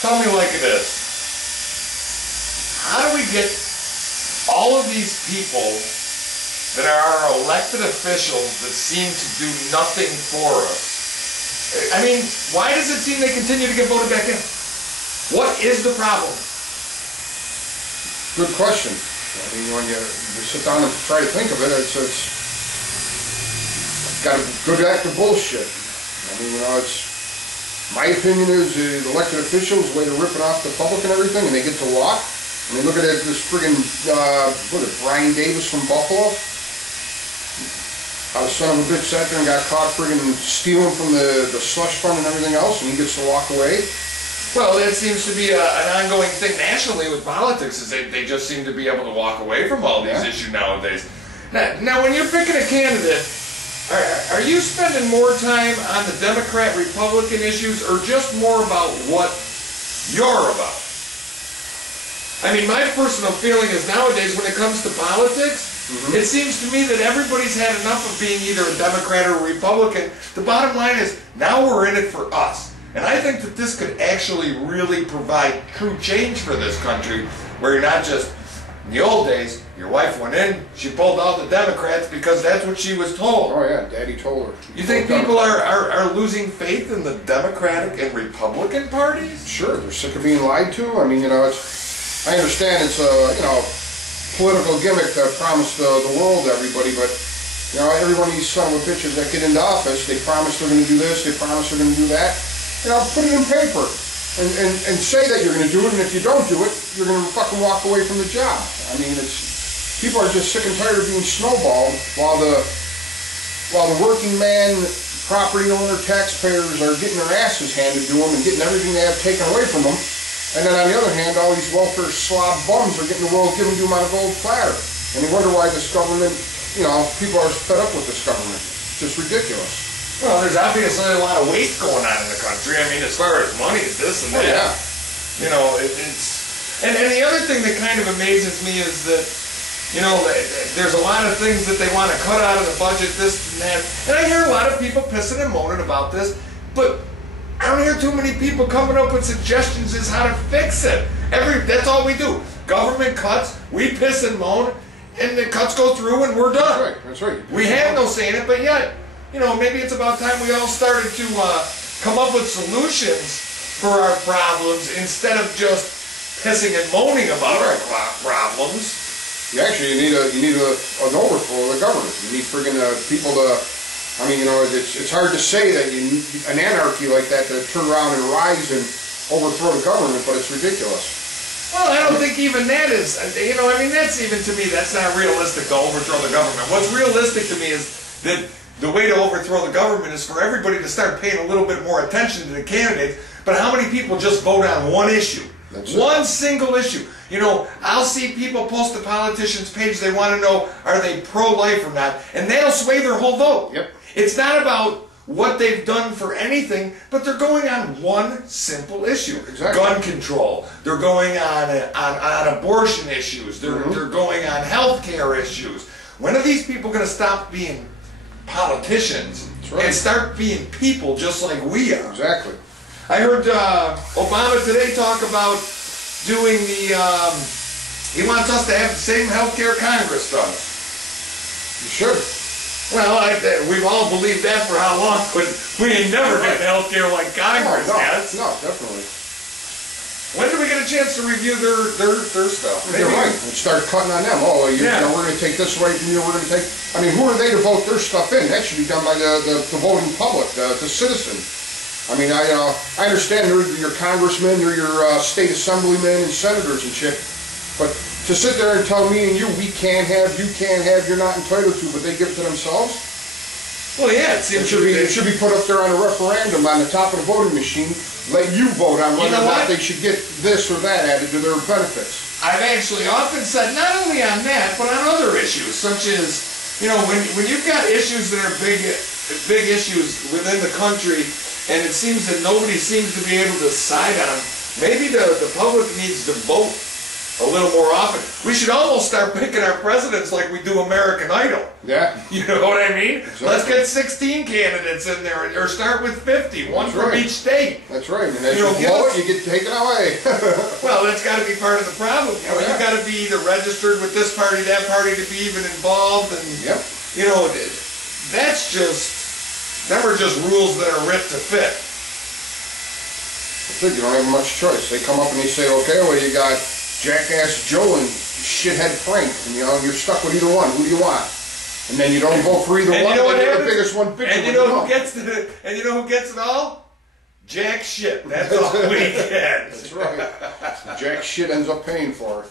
tell me like this. How do we get all of these people that are our elected officials that seem to do nothing for us? I mean, why does it seem they continue to get voted back in? What is the problem? Good question. I mean, when you sit down and try to think of it, it's got a good act of bullshit. I mean, my opinion is the elected officials, the way they're ripping off the public and everything, and they get to walk, and they look at it, this friggin', Brian Davis from Buffalo? How the son of a bitch sat there and got caught friggin' stealing from the slush fund and everything else, and he gets to walk away. Well, that seems to be an ongoing thing nationally with politics, is they just seem to be able to walk away from all these issues nowadays. Now, when you're picking a candidate, are you spending more time on the Democrat-Republican issues or just more about what you're about? I mean, my personal feeling is nowadays when it comes to politics, it seems to me that everybody's had enough of being either a Democrat or a Republican. The bottom line is, now we're in it for us. And I think that this could actually really provide true change for this country, where you're not just, in the old days, your wife went in, she pulled out the Democrats because that's what she was told. Oh yeah, Daddy told her. You think people are losing faith in the Democratic and Republican parties? Sure, they're sick of being lied to. I mean, I understand it's a, political gimmick to promise the world to everybody, but, every one of these son of a bitches that get into office, they promise they're going to do this, they promise they're going to do that. Put it in paper and say that you're going to do it, and if you don't do it, you're going to fucking walk away from the job. I mean, people are just sick and tired of being snowballed while the working man, property owner, taxpayers are getting their asses handed to them and getting everything they have taken away from them. And then on the other hand, all these welfare slob bums are getting the world given to them on a gold platter. And they wonder why this government, people are fed up with this government. It's just ridiculous. Well, there's obviously a lot of waste going on in the country. I mean, as far as money, it's this and that. Yeah. It's... And the other thing that kind of amazes me is that, there's a lot of things that they want to cut out of the budget, this and that. And I hear a lot of people pissing and moaning about this, but I don't hear too many people coming up with suggestions as how to fix it. That's all we do. Government cuts, we piss and moan, and the cuts go through and we're done. That's right. We have no say in it, but yet, maybe it's about time we all started to come up with solutions for our problems instead of just pissing and moaning about our problems. You need an overthrow of the government. You need friggin' people to. I mean, it's hard to say that an anarchy like that to turn around and rise and overthrow the government, but it's ridiculous. Well, I don't think even that is, that's even, to me, that's not realistic to overthrow the government. What's realistic to me is that the way to overthrow the government is for everybody to start paying a little bit more attention to the candidates, but how many people just vote on one issue? One single issue. I'll see people post the politician's page, they want to know, are they pro-life or not, and that'll sway their whole vote. Yep. It's not about what they've done for anything, but they're going on one simple issue. Exactly. Gun control. They're going on abortion issues. They're going on health care issues. When are these people going to stop being politicians and start being people just like we are? Exactly. I heard Obama today talk about doing he wants us to have the same health care Congress does. You should. Well, we've all believed that for how long, but we ain't never had health care like Congress has. No, definitely. When do we get a chance to review their stuff? Maybe. You're right. And start cutting on them. Oh, we're going to take this away from you. We're going to take. I mean, who are they to vote their stuff in? That should be done by the voting public, the citizen. I mean, I understand they're your congressmen, they're your state assemblymen and senators and shit, but to sit there and tell me and you, we can't have, you can't have, you're not entitled to, but they give it to themselves? Well, yeah, it seems it should be put up there on a referendum on the top of the voting machine, let you vote on whether or not they should get this or that added to their benefits. I've actually often said, not only on that, but on other issues, such as, when you've got issues that are big issues within the country, and it seems that nobody seems to be able to decide on them, maybe the public needs to vote a little more often. We should almost start picking our presidents like we do American Idol. Yeah. You know what I mean? Exactly. Let's get 16 candidates in there, or start with 50, one from each state. That's right. And as you blow it, you get taken away. Well, that's got to be part of the problem. You know, you've got to be either registered with this party, that party to be even involved, and you know, that's just, them are just rules that are writ to fit. That's it. You don't have much choice. They come up and they say, okay, well, you got Jackass Joe and Shithead Frank, and you know, you're stuck with either one. Who do you want? And then you don't vote for either one, and you get the biggest one picture. And you know who gets it? And you know who gets it all? Jack shit. That's all we get. That's right. Jack shit ends up paying for it.